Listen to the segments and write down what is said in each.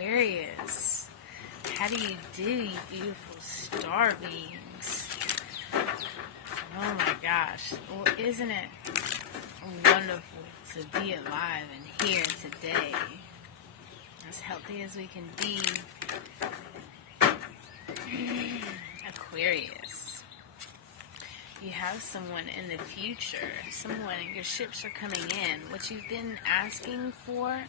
Aquarius, how do you do, you beautiful star beings? Oh my gosh, well, isn't it wonderful to be alive and here today, as healthy as we can be? Aquarius, you have someone in the future, your ships are coming in, what you've been asking for,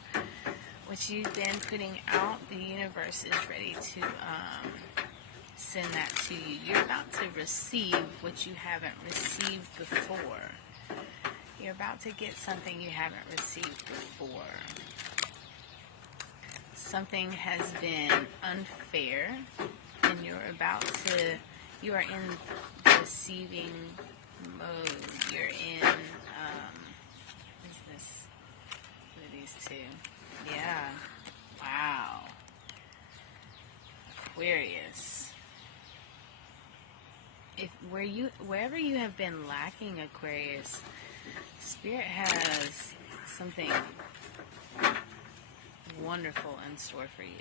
what you've been putting out, the universe is ready to send that to you. You're about to receive what you haven't received before. You're about to get something you haven't received before. Something has been unfair, and you are in receiving mode. You're in, what is this? What are these two? Yeah. Wow. Aquarius. Wherever you have been lacking, Aquarius, Spirit has something wonderful in store for you.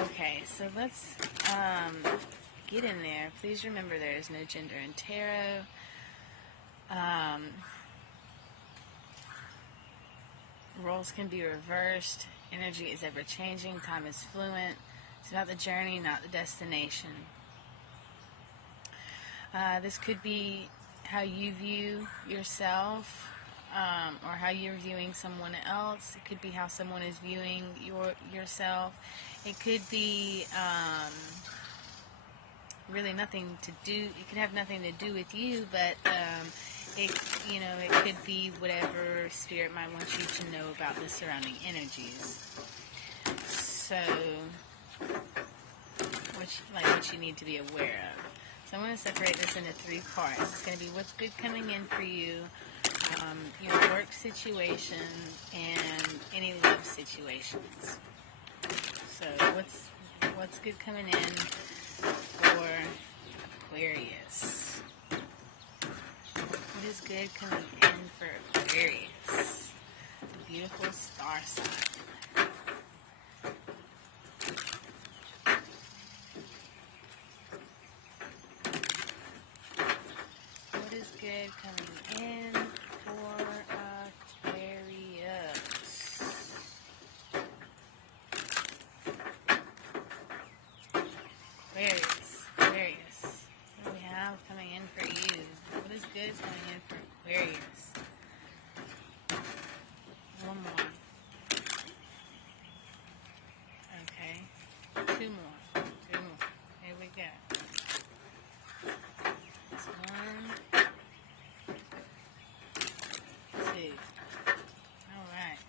Okay, so let's get in there. Please remember there is no gender in tarot. Roles can be reversed. Energy is ever changing. Time is fluent. It's about the journey, not the destination. This could be how you view yourself, or how you're viewing someone else. It could be how someone is viewing yourself. It could be really nothing to do. It could have nothing to do with you, but it could be whatever Spirit might want you to know about the surrounding energies. So, what you need to be aware of. So I'm going to separate this into 3 parts. It's going to be what's good coming in for you, your work situation, and any love situations. So what's good coming in for Aquarius? What is good coming in for Aquarius? The beautiful star sign. What is good coming in for Aquarius? Aquarius. What do we have coming in for you? What is good coming in for Aquarius? One more. Okay. 2 more. Here we go. That's 1, 2. Alright.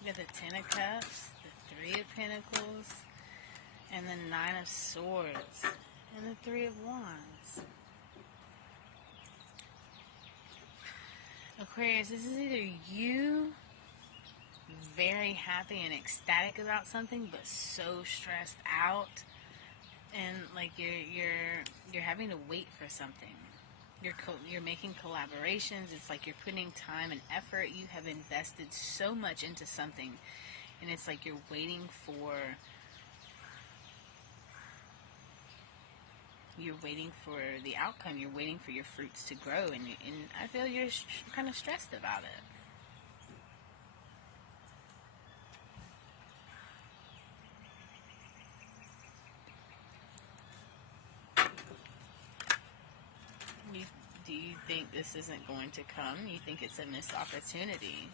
We got the 10 of Cups, the 3 of Pentacles, and the 9 of Swords, and the 3 of Wands. Aquarius, this is either you very happy and ecstatic about something, but so stressed out, and like you're having to wait for something. You're making collaborations. It's like you're putting time and effort. You have invested so much into something, and it's like you're waiting for the outcome. You're waiting for your fruits to grow, and I feel you're kind of stressed about it. Do you think this isn't going to come? You think it's a missed opportunity?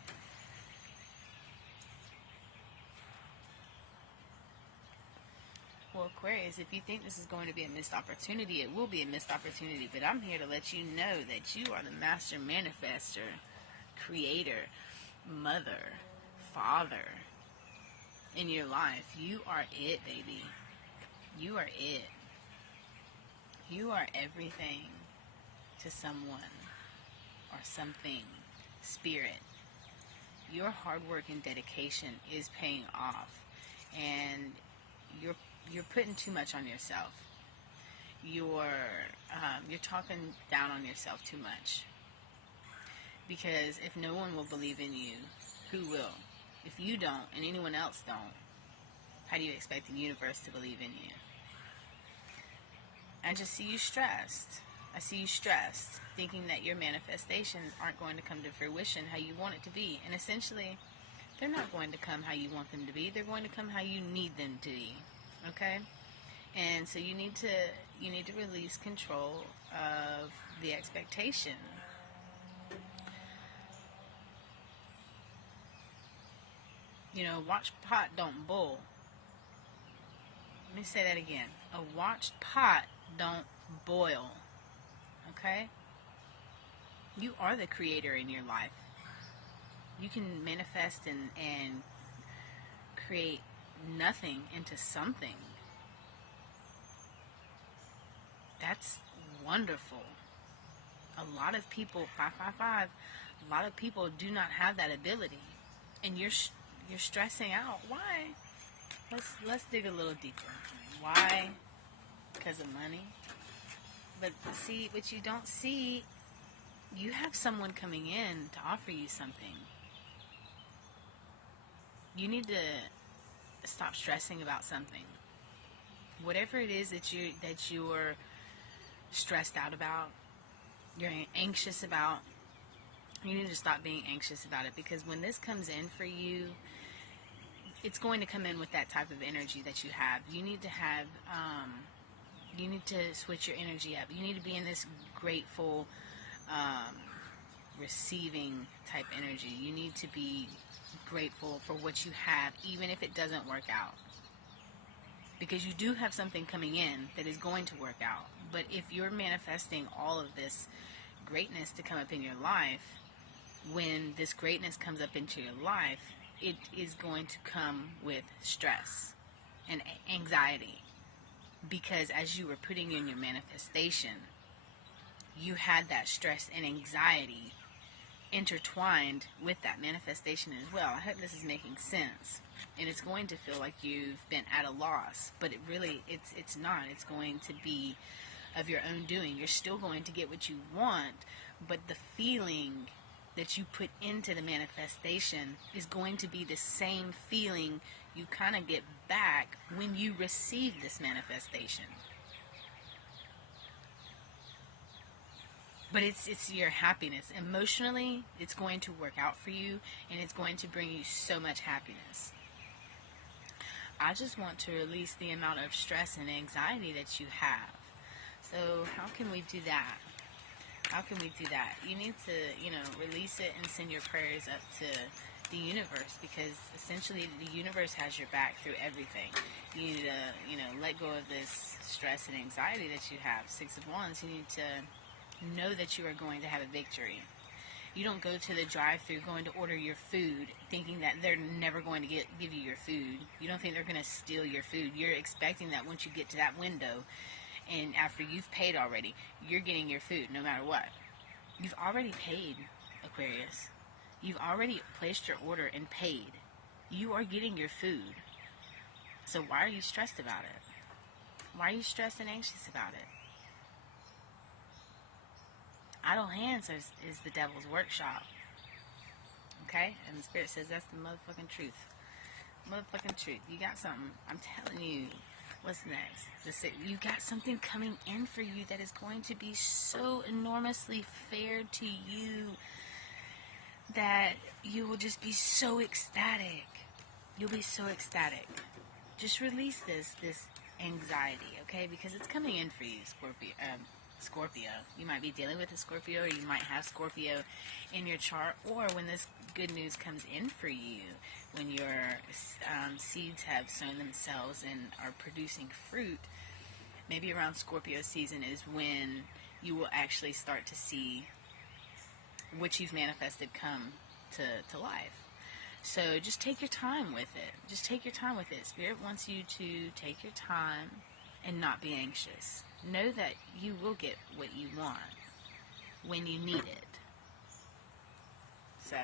Well, Aquarius, if you think this is going to be a missed opportunity, it will be a missed opportunity. But I'm here to let you know that you are the master manifester, creator, mother, father in your life. You are it, baby. You are it. You are everything to someone or something. Spirit. Your hard work and dedication is paying off, and you're putting too much on yourself. You're talking down on yourself too much, because if no one will believe in you, who will? If if you don't and anyone else don't, how do you expect the universe to believe in you? I just see you stressed. I see you stressed, thinking that your manifestations aren't going to come to fruition how you want it to be. And essentially, they're not going to come how you want them to be. They're going to come how you need them to be. Okay? And so you need to release control of the expectation. Watch pot don't boil. Let me say that again. A watched pot don't boil. Okay? You are the creator in your life. You can manifest and create nothing into something. That's wonderful. A lot of people, 555, a lot of people do not have that ability. And you're stressing out. Why? Let's dig a little deeper. Why? Because of money? But see, what you don't see, you have someone coming in to offer you something. You need to stop stressing about something. Whatever it is that you're stressed out about, you're anxious about, you need to stop being anxious about it, because when this comes in for you, it's going to come in with that type of energy that you have. You need to switch your energy up. You need to be in this grateful, receiving type energy. You need to be grateful for what you have, even if it doesn't work out. Because you do have something coming in that is going to work out. But if you're manifesting all of this greatness to come up in your life, when this greatness comes up into your life, it is going to come with stress and anxiety. Because as you were putting in your manifestation, you had that stress and anxiety intertwined with that manifestation as well. I hope this is making sense. And it's going to feel like you've been at a loss, but it's not. It's going to be of your own doing. You're still going to get what you want, but the feeling that you put into the manifestation is going to be the same feeling you kind of get back when you receive this manifestation. But it's your happiness. Emotionally, it's going to work out for you, and it's going to bring you so much happiness. I just want to release the amount of stress and anxiety that you have. So how can we do that? How can we do that? You need to, release it and send your prayers up to the universe, because essentially the universe has your back through everything. You need to, let go of this stress and anxiety that you have. 6 of Wands, you need to know that you are going to have a victory. You don't go to the drive-thru going to order your food thinking that they're never going to give you your food. You don't think they're going to steal your food. You're expecting that once you get to that window, and after you've paid already, you're getting your food no matter what. You've already paid, Aquarius. You've already placed your order and paid. You are getting your food. So why are you stressed about it? Why are you stressed and anxious about it? Idle hands is the devil's workshop. Okay? And the Spirit says that's the motherfucking truth. Motherfucking truth. You got something. I'm telling you. What's next? You got something coming in for you that is going to be so enormously fair to you that you will just be so ecstatic. You'll be so ecstatic. Just release this anxiety, okay? Because it's coming in for you, Scorpio. You might be dealing with a Scorpio, or you might have Scorpio in your chart, or when this good news comes in for you, when your seeds have sown themselves and are producing fruit, maybe around Scorpio season is when you will actually start to see what you've manifested come to life. So just take your time with it. Just take your time with it. Spirit wants you to take your time and not be anxious. Know that you will get what you want when you need it. So,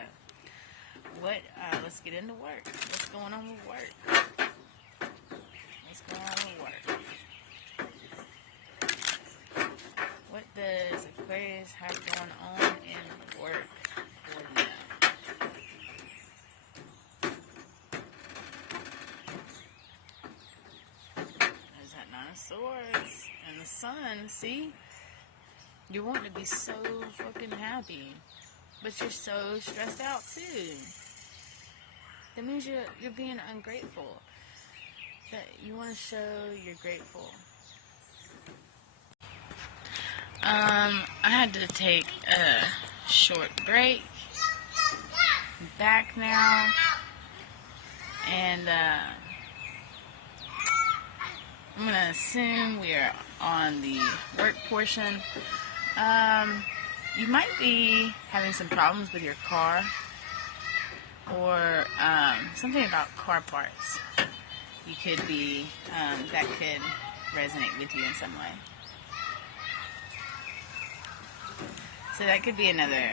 let's get into work. What's going on with work? What's going on with work? What does Aquarius have going on in work for them? the sun, see? You want to be so fucking happy, but you're so stressed out too. That means you're being ungrateful. That you want to show you're grateful. I had to take a short break. I'm back now, and I'm gonna assume we are on the work portion. You might be having some problems with your car, or something about car parts. You could be, that could resonate with you in some way. So that could be another,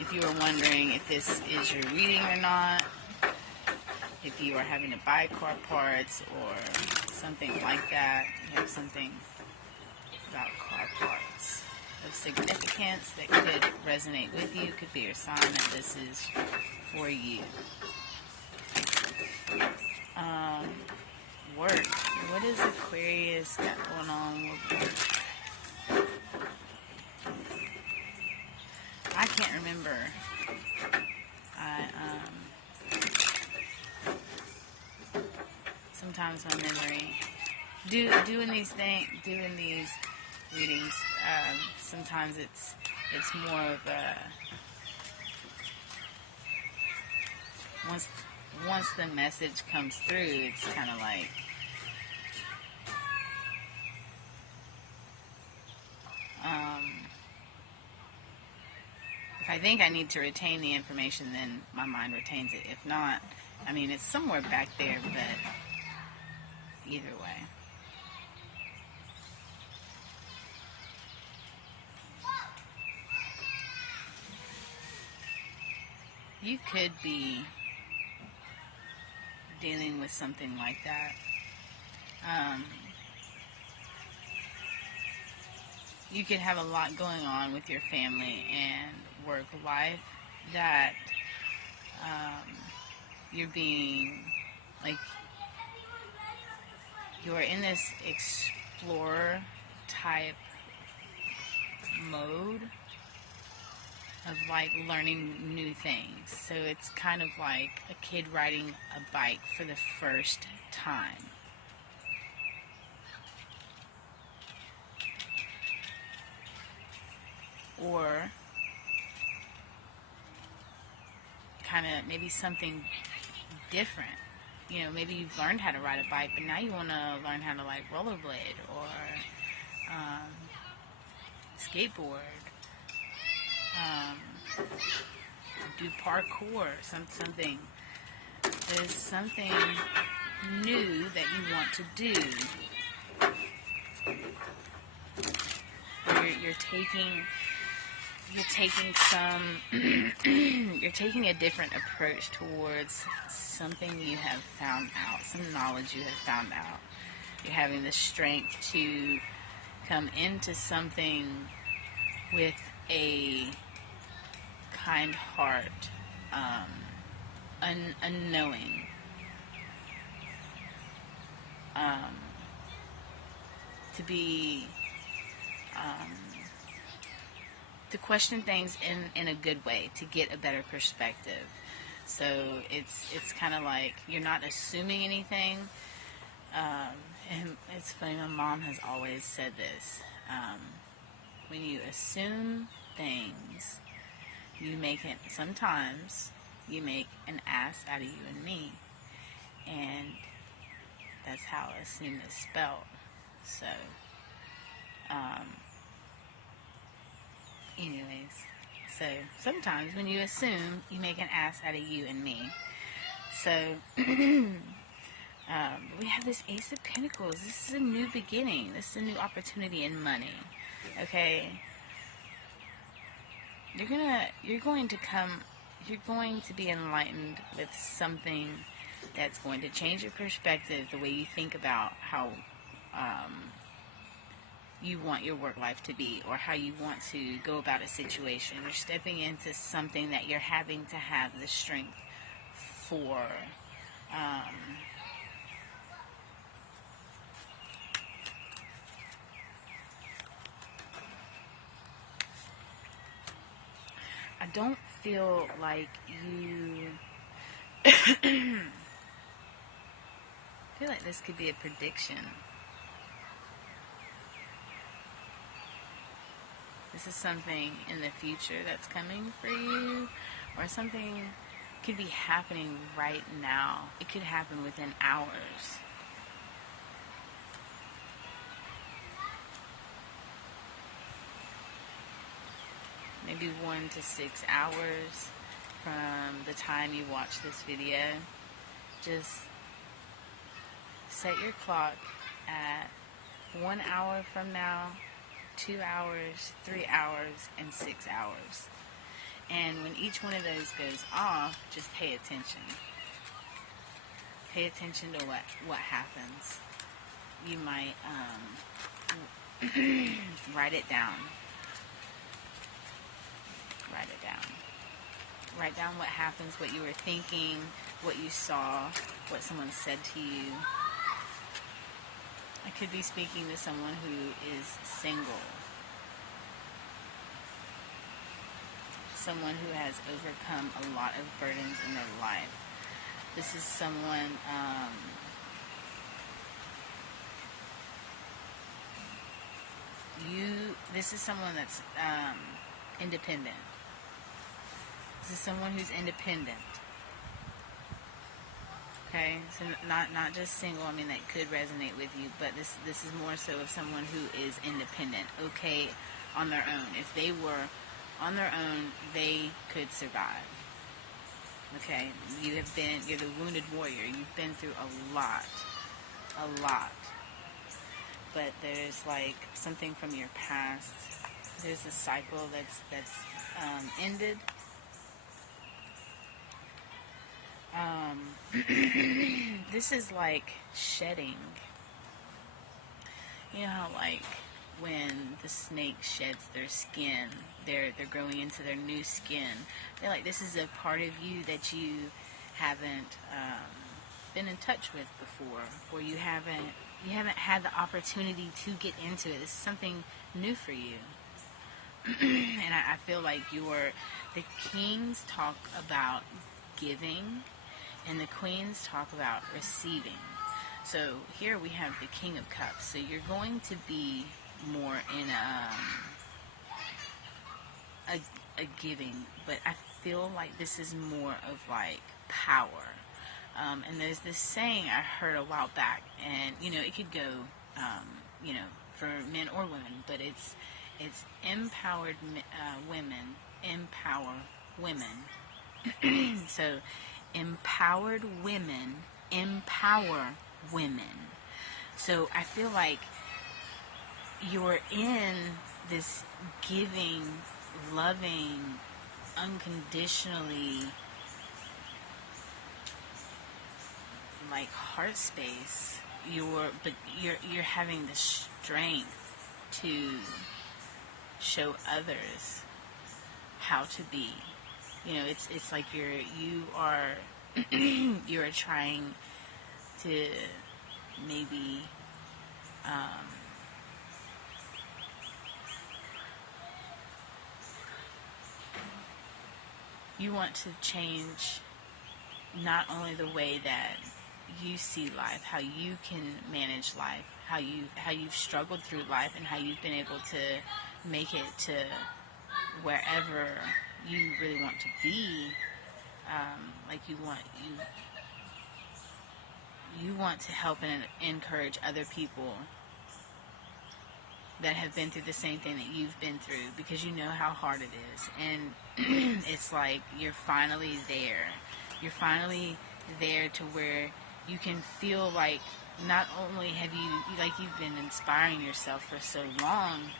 if you were wondering if this is your reading or not, if you are having to buy car parts or something like that, you have something about car parts of significance that could resonate with you, could be your sign that this is for you. Work. What is Aquarius got going on with work? I can't remember. Sometimes my memory, doing these readings, sometimes it's more of a, once the message comes through, it's kind of like, if I think I need to retain the information, then my mind retains it. If not, I mean, it's somewhere back there, but either way. You could be dealing with something like that. You could have a lot going on with your family and work life that you're being, like, you're in this explorer type mode of, like, learning new things. So it's kind of like a kid riding a bike for the first time. Or kind of maybe something different. You know, maybe you've learned how to ride a bike, but now you want to learn how to, like, rollerblade or skateboard, do parkour, something. There's something new that you want to do. You're taking a different approach towards something you have found out, some knowledge you have found out. You're having the strength to come into something with a kind heart, unknowing. To be, to question things in a good way, to get a better perspective. So it's kind of like you're not assuming anything. And it's funny, my mom has always said this. When you assume things, sometimes you make an ass out of you and me. And that's how assume is spelled. So, anyways, so sometimes when you assume, you make an ass out of you and me. So, we have this Ace of Pentacles. This is a new beginning. This is a new opportunity in money. Okay? You're going to be enlightened with something that's going to change your perspective, the way you think about how you want your work life to be, or how you want to go about a situation. You're stepping into something that you're having to have the strength for. I don't feel like you... I feel like this could be a prediction. This is something in the future that's coming for you, or something could be happening right now. It could happen within hours. Maybe 1 to 6 hours from the time you watch this video. Just set your clock at 1 hour from now, 2 hours, 3 hours, and 6 hours. And when each one of those goes off, just pay attention. Pay attention to what happens. You might write it down. Write it down. Write down what happens, what you were thinking, what you saw, what someone said to you. I could be speaking to someone who is single. Someone who has overcome a lot of burdens in their life. This is someone, this is someone that's independent. This is someone who's independent. Okay, so not just single. I mean, that could resonate with you, but this is more so of someone who is independent. Okay, on their own. If they were on their own, they could survive. Okay, you're the wounded warrior. You've been through a lot. But there's like something from your past. There's a cycle that's ended. This is like shedding. You know how like when the snake sheds their skin, they're growing into their new skin. They're like, this is a part of you that you haven't been in touch with before, or you haven't had the opportunity to get into it. This is something new for you. And I feel like the kings talk about giving, and the queens talk about receiving. So here we have the King of Cups. So you're going to be more in a giving, but I feel like this is more of like power. And there's this saying I heard a while back, and it could go for men or women, but it's empowered women empower women. So empowered women empower women. So I feel like you're in this giving, loving, unconditionally like heart space. You're having the strength to show others how to be. It's like you are you're trying to maybe you want to change not only the way that you see life, how you can manage life, how you've struggled through life, and how you've been able to make it to wherever you really want to be. Like you want to help and encourage other people that have been through the same thing that you've been through, because you know how hard it is. And it's like you're finally there. You're finally there to where you can feel like not only have you've been inspiring yourself for so long,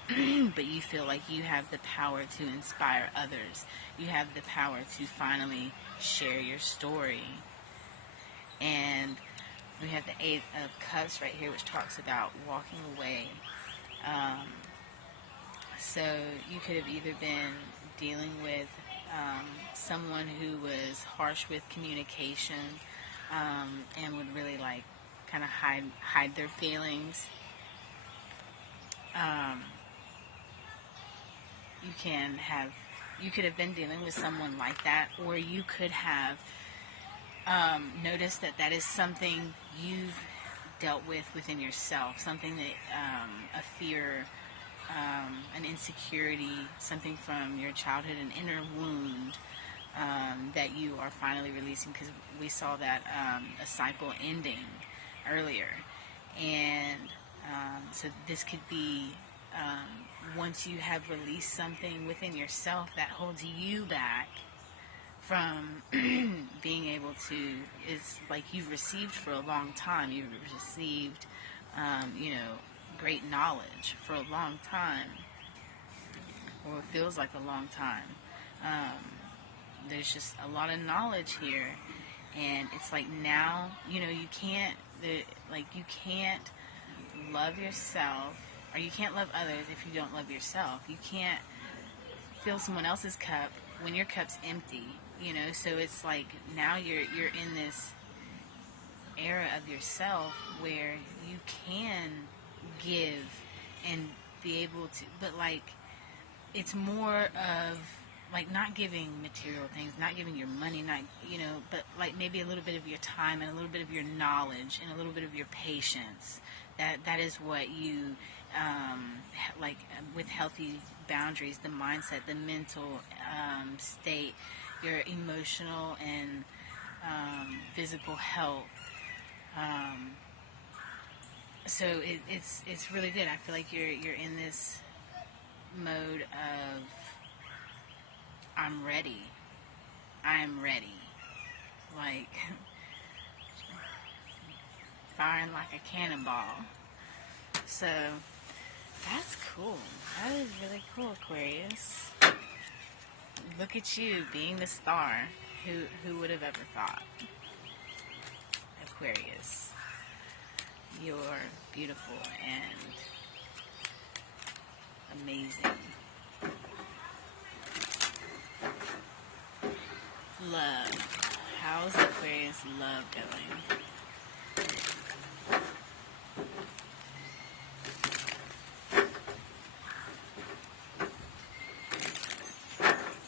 but you feel like you have the power to inspire others. You have the power to finally share your story. And we have the Eight of Cups right here, which talks about walking away. So you could have either been dealing with someone who was harsh with communication, and would really like kind of hide their feelings. You can have you could have been dealing with someone like that, or you could have noticed that that is something you've dealt with within yourself, something that a fear, an insecurity, something from your childhood, an inner wound that you are finally releasing, because we saw that a cycle ending earlier. And so this could be once you have released something within yourself that holds you back from being able to, is like you've received for a long time. You've received, great knowledge for a long time, or it feels like a long time. There's just a lot of knowledge here, and it's like now, you can't, you can't love yourself, or you can't love others if you don't love yourself. You can't fill someone else's cup when your cup's empty, so it's like now you're in this era of yourself where you can give and be able to, but it's more of not giving material things, not giving your money, not, but maybe a little bit of your time and a little bit of your knowledge and a little bit of your patience. That is what you, with healthy boundaries, the mindset, the mental state, your emotional and physical health. So it's really good. I feel like you're in this mode of I'm ready. Firing like a cannonball. So that's cool. That is really cool, Aquarius. Look at you being the star. Who would have ever thought? Aquarius, you're beautiful and amazing. Love. How's Aquarius love going?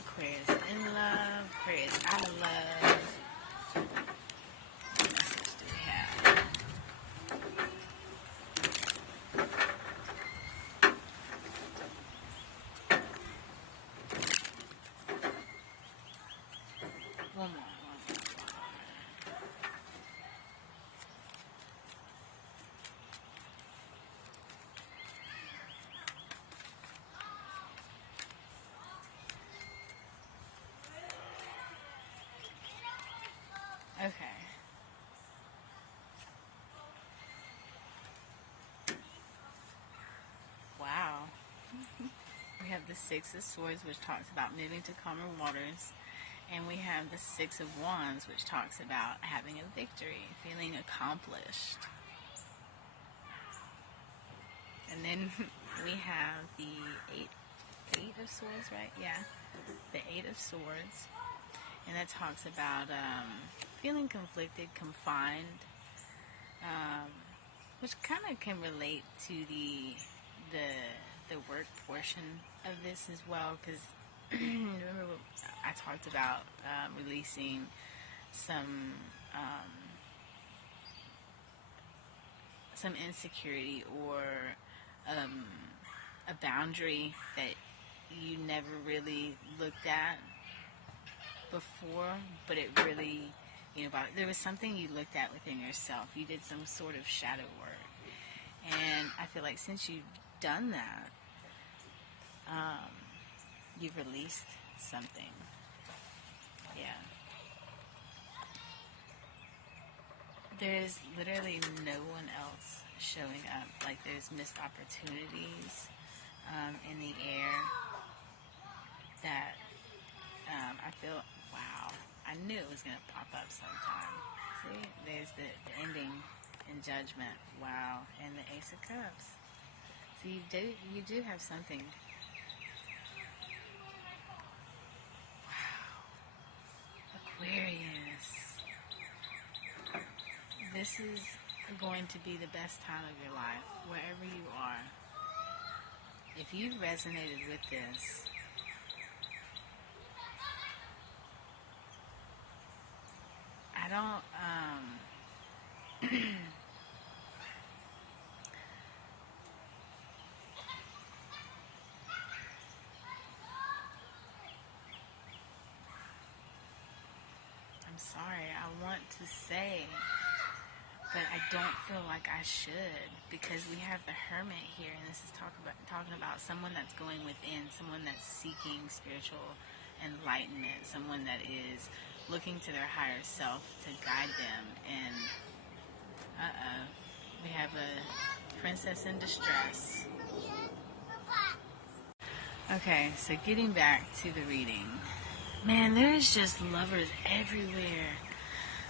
Aquarius in love. Aquarius out of love. What message do we have? One more. Okay. Wow. We have the Six of Swords, which talks about moving to calmer waters. And we have the Six of Wands, which talks about having a victory, feeling accomplished. And then we have the Eight of Swords, right? Yeah. The Eight of Swords. And that talks about feeling conflicted, confined, which kind of can relate to the work portion of this as well, because remember I talked about releasing some insecurity or a boundary that you never really looked at before, but it really, there was something you looked at within yourself. You did some sort of shadow work, and I feel like since you've done that, you've released something. Yeah. There's literally no one else showing up. There's missed opportunities in the air that I feel, wow, I knew it was going to pop up sometime. See, there's the ending in Judgment. Wow. And the Ace of Cups. So you do have something. Wow. Aquarius. This is going to be the best time of your life, wherever you are. If you resonated with this, don't, I'm sorry, I want to say, but I don't feel like I should, because we have the Hermit here, and this is talking about someone that's going within, someone that's seeking spiritual enlightenment, someone that is looking to their higher self to guide them. And we have a princess in distress. Okay, so getting back to the reading. Man, there is just lovers everywhere.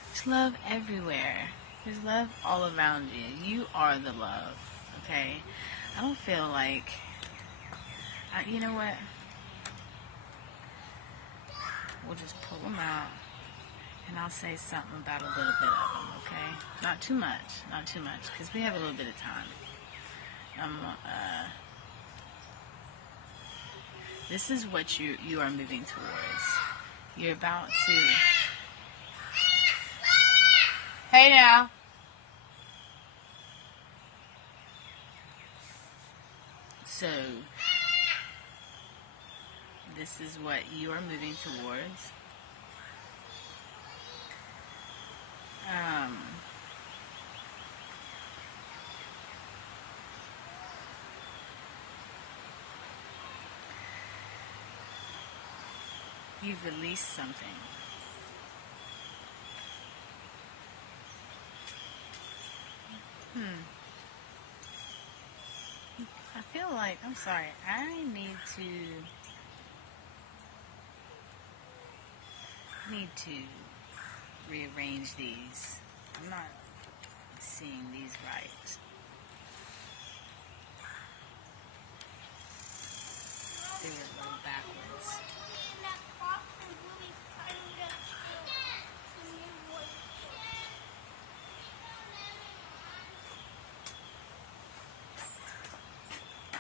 There's love everywhere. There's love all around you. You are the love, okay? I don't feel like... you know what? We'll just pull them out, and I'll say something about a little bit of them, okay? Not too much, because we have a little bit of time. This is what you are moving towards. You're about to... Hey now! So, this is what you are moving towards. You've released something. I feel like, I'm sorry, I need to rearrange these. I'm not seeing these right. They were a little backwards.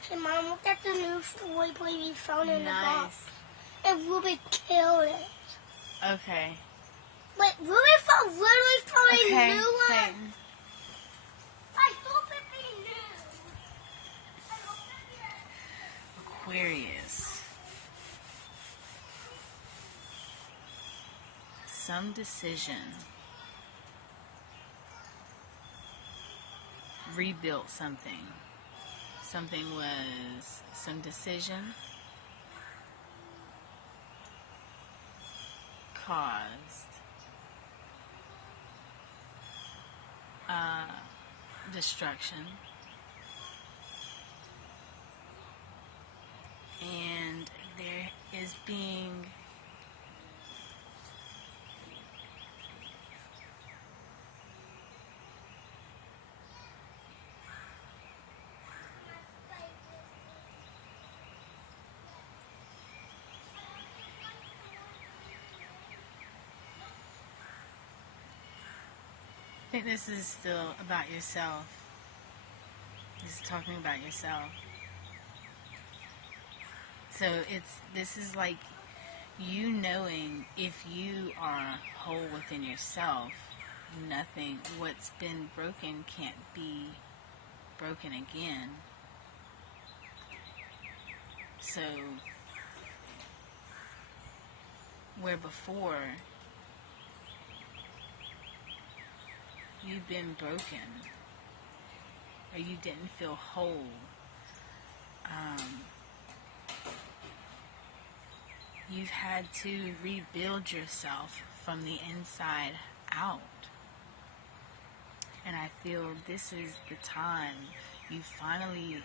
Hey, Mom, look at the new toy we found in the box. And Ruby killed it. Okay. Wait, Ruby found a new one? Okay. I hope it be new. I hope it be Aquarius. Some decision. Rebuilt something. Something was some decision caused destruction, and there is being I think this is still about yourself. This is talking about yourself. So this is like you knowing if you are whole within yourself, nothing, what's been broken can't be broken again. So where before you've been broken, or you didn't feel whole, you've had to rebuild yourself from the inside out. And I feel this is the time you finally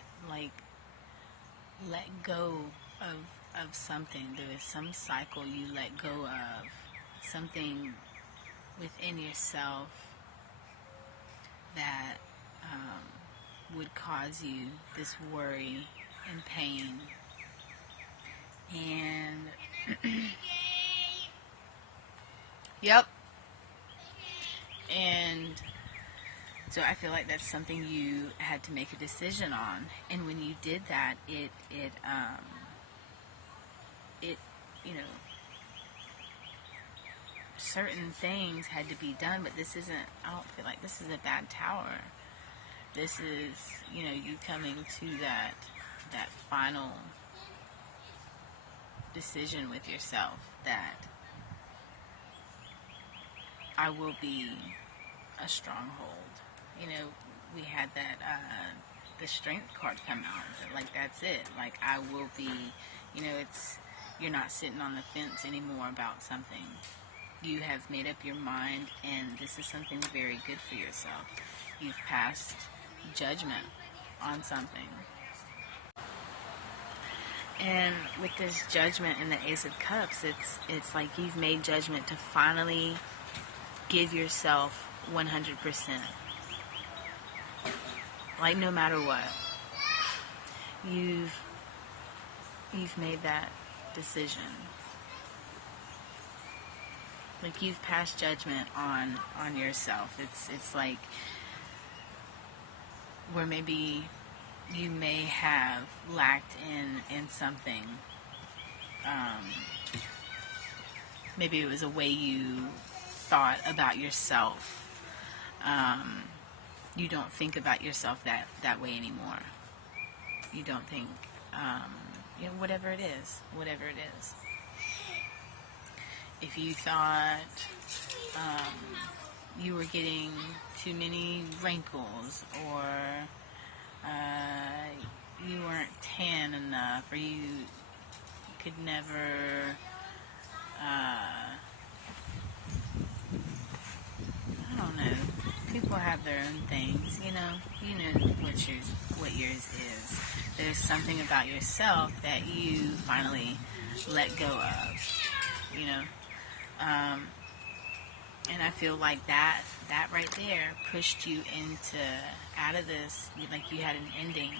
let go of something. There is some cycle you let go of, something within yourself that would cause you this worry and pain. And yep. And so I feel like that's something you had to make a decision on. And when you did that, it certain things had to be done, but this isn't, I don't feel like this is a bad tower. This is, you coming to that final decision with yourself that I will be a stronghold. We had that, the strength card come out. Like, that's it. Like, I will be, you're not sitting on the fence anymore about something. You have made up your mind, and this is something very good for yourself. You've passed judgment on something. And with this judgment in the Ace of Cups, it's like you've made judgment to finally give yourself 100%. Like, no matter what, you've made that decision. Like, you've passed judgment on yourself. It's like where maybe you may have lacked in something. Maybe it was a way you thought about yourself. You don't think about yourself that way anymore. You don't think, whatever it is. If you thought you were getting too many wrinkles, or you weren't tan enough, or you could never, I don't know. People have their own things, you know what yours is. There's something about yourself that you finally let go of, and I feel like that right there pushed you out of this, like you had an ending.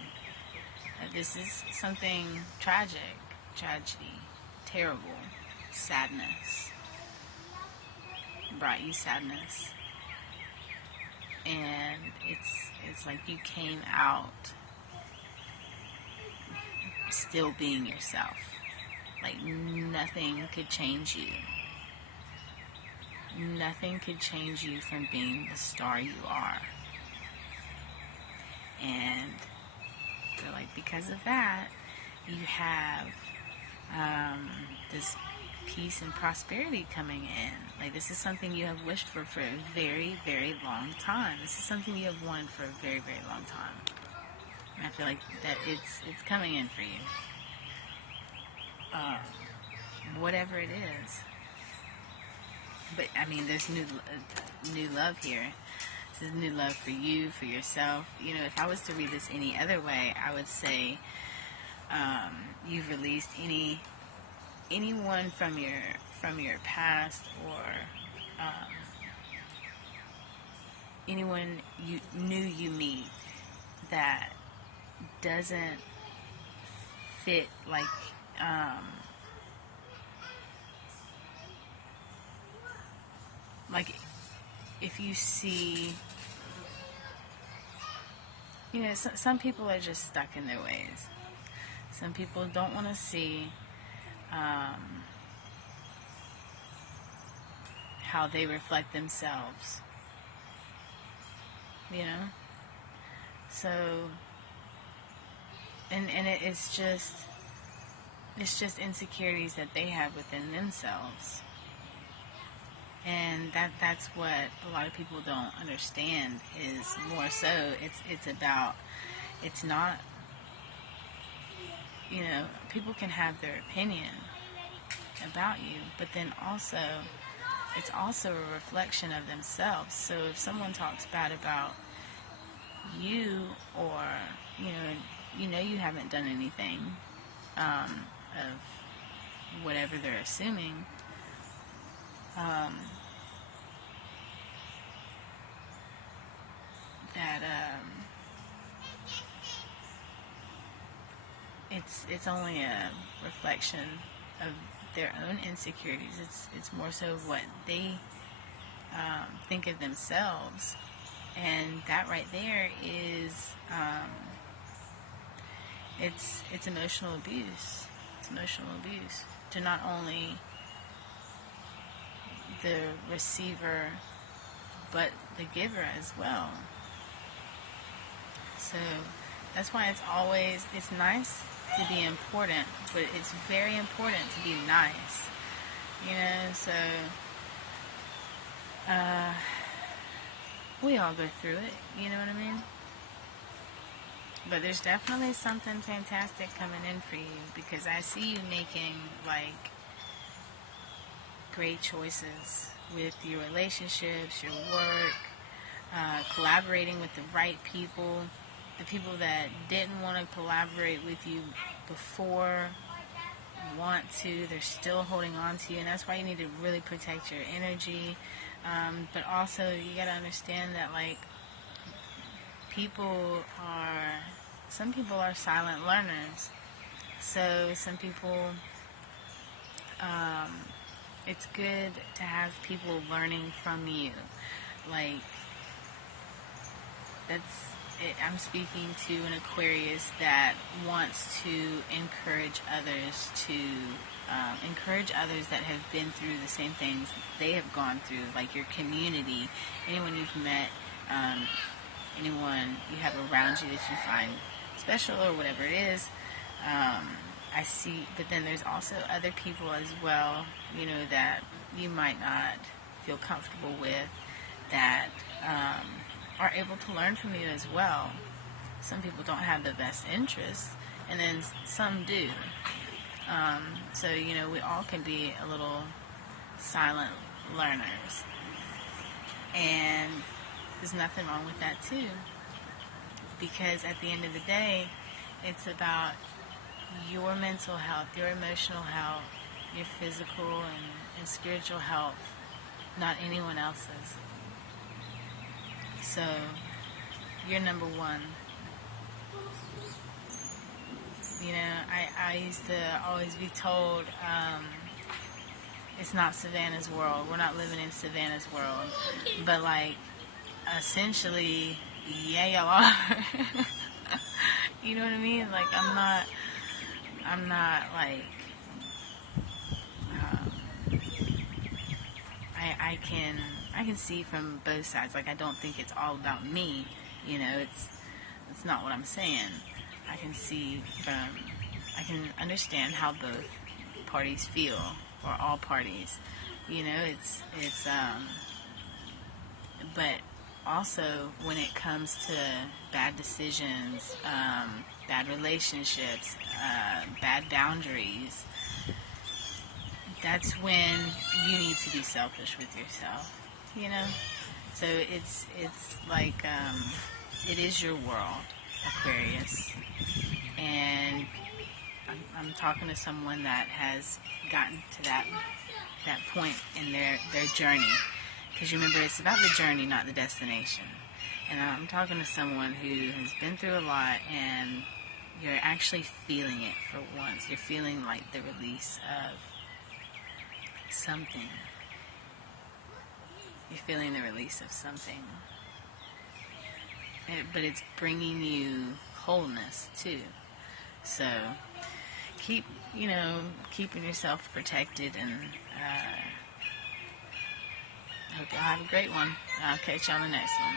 This is something tragedy, terrible, sadness, brought you sadness. And it's like you came out still being yourself. Like, nothing could change you. Nothing could change you from being the star you are. And they're like, because of that, you have this peace and prosperity coming in. Like, this is something you have wished for a very, very long time. This is something you have wanted for a very, very long time. And I feel like that it's coming in for you. Whatever it is. But, I mean, there's new love here. This is new love for you, for yourself. If I was to read this any other way, I would say you've released anyone from your past, or anyone you meet that doesn't fit, like if you see, some people are just stuck in their ways. Some people don't want to see how they reflect themselves. So, and it's just insecurities that they have within themselves. And that's what a lot of people don't understand, is more so it's not, people can have their opinion about you, but then also, it's also a reflection of themselves. So if someone talks bad about you, or, you haven't done anything of whatever they're assuming, that it's only a reflection of their own insecurities. It's more so what they think of themselves, and that right there is it's emotional abuse. It's emotional abuse to not only the receiver, but the giver as well. So that's why it's nice to be important, but it's very important to be nice. So we all go through it, you know what I mean? But there's definitely something fantastic coming in for you, because I see you making great choices with your relationships, your work, collaborating with the right people. The people that didn't want to collaborate with you before want to, they're still holding on to you, and that's why you need to really protect your energy. But also you got to understand that some people are silent learners. So some people, it's good to have people learning from you. I'm speaking to an Aquarius that wants to encourage others that have been through the same things they have gone through, like your community, anyone you've met, anyone you have around you that you find special or whatever it is. I see, but then there's also other people as well, that you might not feel comfortable with, that are able to learn from you as well. Some people don't have the best interests, and then some do. So, we all can be a little silent learners. And there's nothing wrong with that too. Because at the end of the day, it's about your mental health, your emotional health, your physical and spiritual health, not anyone else's. So, you're number one. I used to always be told, it's not Savannah's world. We're not living in Savannah's world. But, essentially, yeah, y'all are. You know what I mean? I'm not I can see from both sides. I don't think it's all about me. It's not what I'm saying. I can understand how both parties feel, or all parties. But also when it comes to bad decisions, bad relationships, bad boundaries, that's when you need to be selfish with yourself. So it's it is your world, Aquarius, and I'm talking to someone that has gotten to that point in their journey, because remember, it's about the journey, not the destination. And I'm talking to someone who has been through a lot, and you're actually feeling it for once. You're feeling the release of something. You're feeling the release of something. But it's bringing you wholeness too. So keeping yourself protected, and I hope y'all have a great one. I'll catch y'all on the next one.